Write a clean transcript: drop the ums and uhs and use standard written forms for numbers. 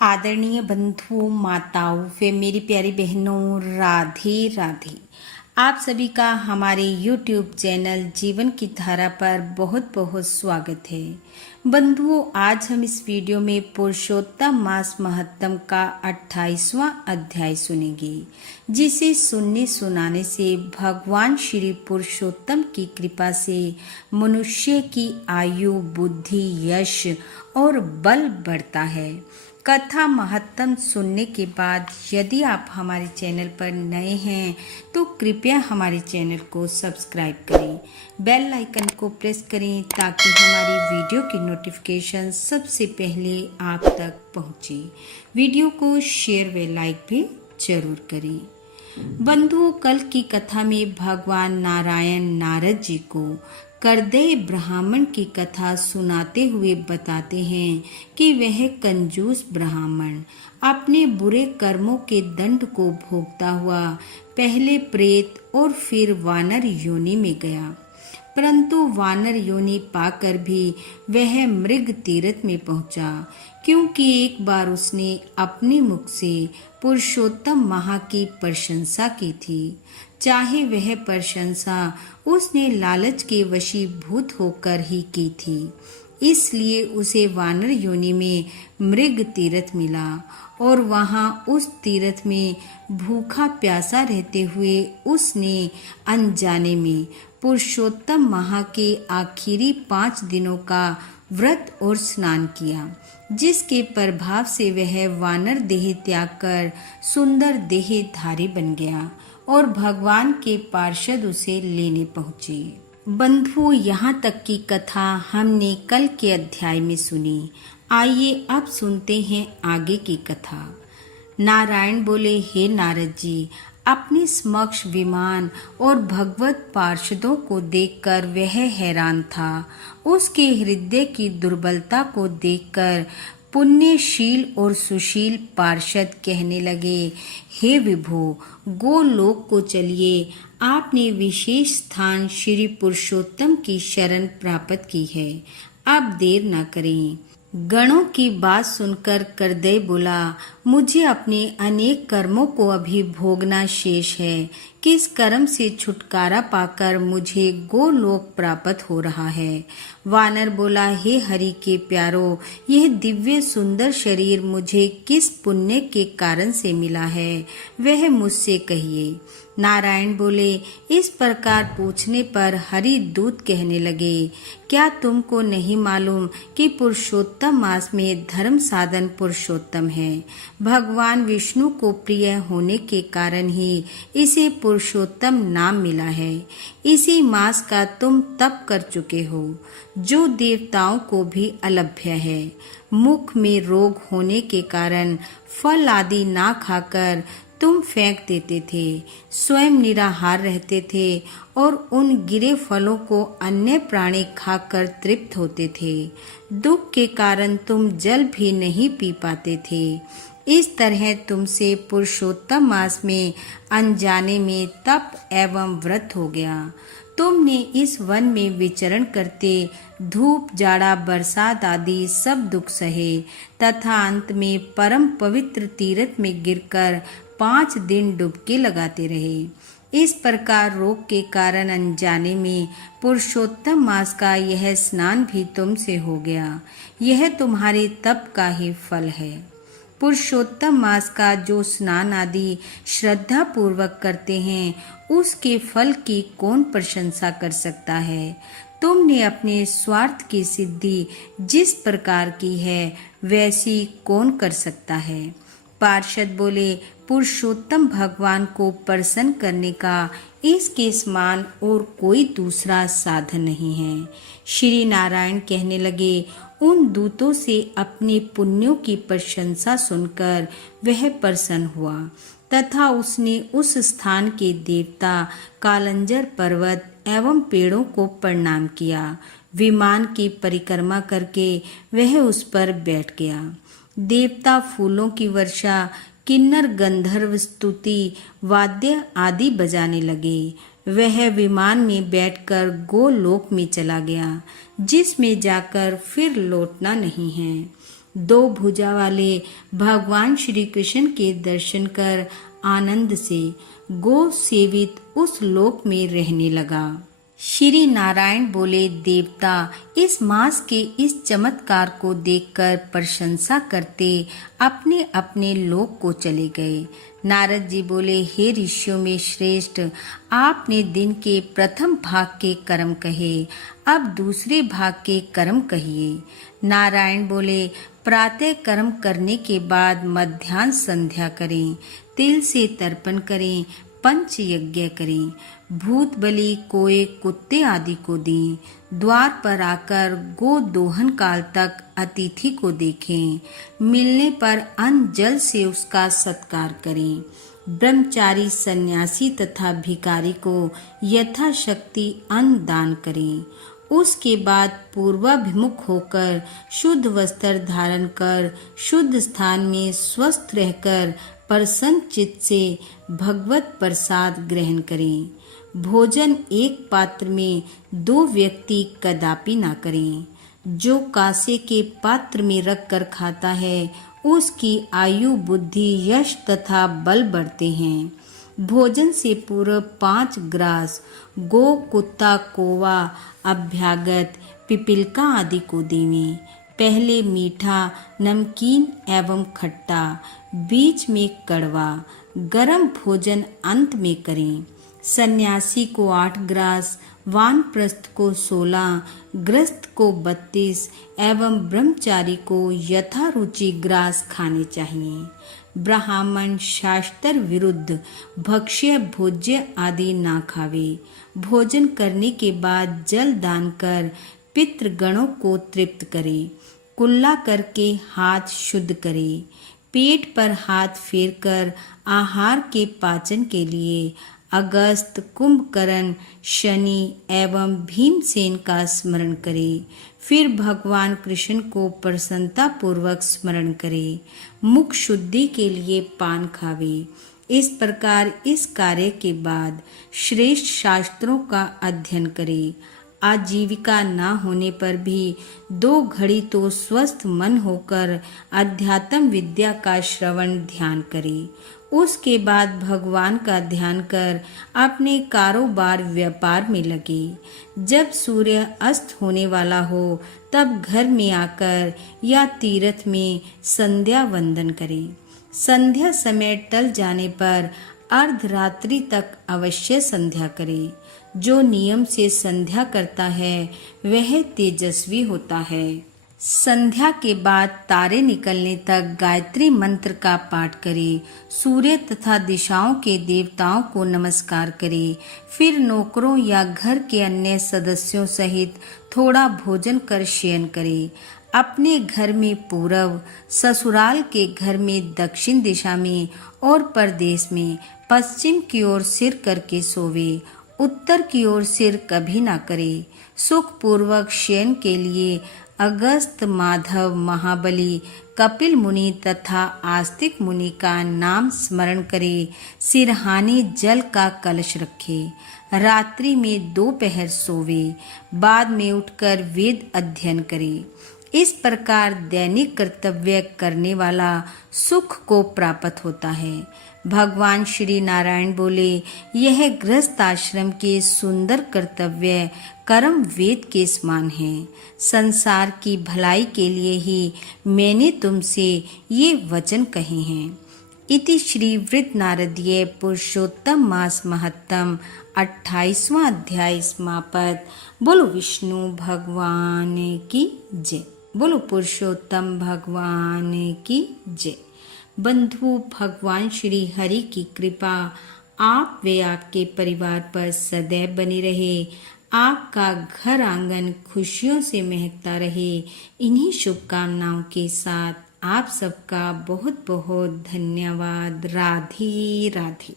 आदरणीय बंधुओं, माताओं व मेरी प्यारी बहनों, राधे राधे। आप सभी का हमारे YouTube चैनल जीवन की धारा पर बहुत बहुत स्वागत है। बंधुओं, आज हम इस वीडियो में पुरुषोत्तम मास महत्तम का 28वां अध्याय सुनेंगे, जिसे सुनने सुनाने से भगवान श्री पुरुषोत्तम की कृपा से मनुष्य की आयु, बुद्धि, यश और बल बढ़ता है। कथा महत्तम सुनने के बाद यदि आप हमारे चैनल पर नए हैं तो कृपया हमारे चैनल को सब्सक्राइब करें, बेल आइकन को प्रेस करें ताकि हमारी वीडियो की नोटिफिकेशन सबसे पहले आप तक पहुंचे। वीडियो को शेयर व लाइक भी जरूर करें। बंधुओं, कल की कथा में भगवान नारायण नारद जी को करदय ब्राह्मण की कथा सुनाते हुए बताते हैं कि वह कंजूस ब्राह्मण अपने बुरे कर्मों के दंड को भोगता हुआ पहले प्रेत और फिर वानर योनि में गया, परंतु वानर योनि पाकर भी वह मृग तीर्थ में पहुंचा, क्योंकि एक बार उसने अपने मुख से पुरुषोत्तम महा की प्रशंसा की थी। चाहे वह प्रशंसा उसने लालच के वशीभूत होकर ही की थी, इसलिए उसे वानर योनि में मृग तीर्थ मिला और वहां उस तीर्थ में भूखा प्यासा रहते हुए उसने अनजाने में पुरुषोत्तम महा के आखिरी 5 दिनों का व्रत और स्नान किया, जिसके प्रभाव से वह वानर देह त्याग कर सुंदर देहधारी बन गया और भगवान के पार्षद उसे लेने पहुंचे। बंधुओं, यहाँ तक की कथा हमने कल के अध्याय में सुनी। आइए अब सुनते हैं आगे की कथा। नारायण बोले, हे नारद जी, अपने समक्ष विमान और भगवत पार्षदों को देखकर वह हैरान था। उसके हृदय की दुर्बलता को देखकर पुण्यशील और सुशील पार्षद कहने लगे, हे विभो, गोलोक को चलिए, आपने विशेष स्थान श्री पुरुषोत्तम की शरण प्राप्त की है, अब देर न करें। गणों की बात सुनकर करदय बोला, मुझे अपने अनेक कर्मों को अभी भोगना शेष है। किस कर्म से छुटकारा पाकर मुझे गोलोक प्राप्त हो रहा है? वानर बोला, हे हरि के प्यारो, यह दिव्य सुंदर शरीर मुझे किस पुण्य के कारण से मिला है, वह मुझसे कहिए। नारायण बोले, इस प्रकार पूछने पर हरि दूत कहने लगे, क्या तुमको नहीं मालूम कि पुरुषोत्तम मास में धर्म साधन पुरुषोत्तम है? भगवान विष्णु को प्रिय होने के कारण ही इसे पुरुषोत्तम नाम मिला है। इसी मास का तुम तप कर चुके हो, जो देवताओं को भी अलभ्य है। मुख में रोग होने के कारण फल आदि ना खाकर तुम फेंक देते थे, स्वयं निराहार रहते थे और उन गिरे फलों को अन्य प्राणी खाकर तृप्त होते थे। दुख के कारण तुम जल भी नहीं पी पाते थे। इस तरह तुमसे पुरुषोत्तम मास में अनजाने में तप एवं व्रत हो गया। तुमने इस वन में विचरण करते धूप, जाड़ा, बरसात आदि सब दुख सहे तथा अंत में परम पवित्र तीर्थ में गिरकर 5 दिन डुबकी लगाते रहे। इस प्रकार रोग के कारण अनजाने में पुरुषोत्तम मास का यह स्नान भी तुमसे हो गया। यह तुम्हारे तप का ही फल है। पुरुषोत्तम मास का जो स्नान आदि श्रद्धा पूर्वक करते हैं, उसके फल की कौन प्रशंसा कर सकता है? तुमने अपने स्वार्थ की सिद्धि जिस प्रकार की है, वैसी कौन कर सकता है? पार्षद बोले, पुरुषोत्तम भगवान को प्रसन्न करने का इसके समान और कोई दूसरा साधन नहीं है। श्री नारायण कहने लगे, उन दूतों से अपने पुण्यों की प्रशंसा सुनकर वह प्रसन्न हुआ तथा उसने उस स्थान के देवता कालंजर पर्वत एवं पेड़ों को प्रणाम किया। विमान की परिक्रमा करके वह उस पर बैठ गया। देवता फूलों की वर्षा, किन्नर गंधर्व स्तुति, वाद्य आदि बजाने लगे। वह विमान में बैठकर गोलोक में चला गया, जिसमें जाकर फिर लौटना नहीं है। दो भुजा वाले भगवान श्री कृष्ण के दर्शन कर आनंद से गो सेवित उस लोक में रहने लगा। श्री नारायण बोले, देवता इस मास के इस चमत्कार को देखकर प्रशंसा करते अपने अपने लोक को चले गए। नारद जी बोले, हे ऋषियों में श्रेष्ठ, आपने दिन के प्रथम भाग के कर्म कहे, अब दूसरे भाग के कर्म कहिए। नारायण बोले, प्रातः कर्म करने के बाद मध्याह्न संध्या करें, तिल से तर्पण करें, पंच यज्ञ करें, भूत बलि कोए कुत्ते आदि को दें, द्वार पर आकर गो दोहन काल तक अतिथि को देखें, मिलने पर अन्न जल से उसका सत्कार करें, ब्रह्मचारी सन्यासी तथा भिखारी को यथाशक्ति अन्न दान करें। उसके बाद पूर्वाभिमुख होकर शुद्ध वस्त्र धारण कर शुद्ध स्थान में स्वस्थ रहकर प्रसन्न चित्त से भगवत प्रसाद ग्रहण करें। भोजन एक पात्र में दो व्यक्ति कदापि ना करें। जो कांसे के पात्र में रख कर खाता है उसकी आयु बुद्धि यश तथा बल बढ़ते हैं। भोजन से पूर्व 5 ग्रास गो कुत्ता कौवा अभ्यागत पिपीलिका आदि को देवें। पहले मीठा नमकीन एवं खट्टा, बीच में कड़वा, गरम भोजन अंत में करें। सन्यासी को 8 ग्रास, वानप्रस्थ को 16, गृहस्थ को 32 एवं ब्रह्मचारी को यथारुचि ग्रास खाने चाहिए। ब्राह्मण शास्त्र विरुद्ध भक्ष्य भोज्य आदि ना खावे। भोजन करने के बाद जल दान कर पितृगणों को तृप्त करे। कुल्ला करके हाथ शुद्ध करे। पेट पर हाथ फेरकर आहार के पाचन के लिए अगस्त, कुंभकर्ण, शनि एवं भीमसेन का स्मरण करे। फिर भगवान कृष्ण को प्रसन्नता पूर्वक स्मरण करे। मुख शुद्धि के लिए पान खावे। इस प्रकार इस कार्य के बाद श्रेष्ठ शास्त्रों का अध्ययन करे। आजीविका ना होने पर भी 2 घड़ी तो स्वस्थ मन होकर अध्यात्म विद्या का श्रवण ध्यान करे। उसके बाद भगवान का ध्यान कर अपने कारोबार व्यापार में लगे। जब सूर्य अस्त होने वाला हो तब घर में आकर या तीर्थ में संध्या वंदन करे। संध्या समय टल जाने पर अर्धरात्रि तक अवश्य संध्या करे। जो नियम से संध्या करता है वह तेजस्वी होता है। संध्या के बाद तारे निकलने तक गायत्री मंत्र का पाठ करे। सूर्य तथा दिशाओं के देवताओं को नमस्कार करे। फिर नौकरों या घर के अन्य सदस्यों सहित थोड़ा भोजन कर शयन करे। अपने घर में पूर्व, ससुराल के घर में दक्षिण दिशा में और परदेश में पश्चिम की ओर सिर करके सोवे। उत्तर की ओर सिर कभी ना करे। सुख पूर्वक शयन के लिए अगस्त, माधव, महाबली, कपिल मुनि तथा आस्तिक मुनि का नाम स्मरण करे। सिरहाने जल का कलश रखे। रात्रि में 2 पहर सोवे। बाद में उठकर वेद अध्ययन करे। इस प्रकार दैनिक कर्तव्य करने वाला सुख को प्राप्त होता है। भगवान श्री नारायण बोले, यह गृहस्थ आश्रम के सुंदर कर्तव्य कर्म वेद के समान है। संसार की भलाई के लिए ही मैंने तुमसे ये वचन कहे हैं। इति श्री वृद्ध नारदीय पुरुषोत्तम मास महत्तम 28वां अध्याय समापत। बोलो विष्णु भगवान की जय। बोलो पुरुषोत्तम भगवान की जय। बंधु, भगवान श्री हरि की कृपा आप व आपके परिवार पर सदैव बनी रहे। आपका घर आंगन खुशियों से महकता रहे। इन्हीं शुभकामनाओं के साथ आप सबका बहुत बहुत धन्यवाद। राधे राधे।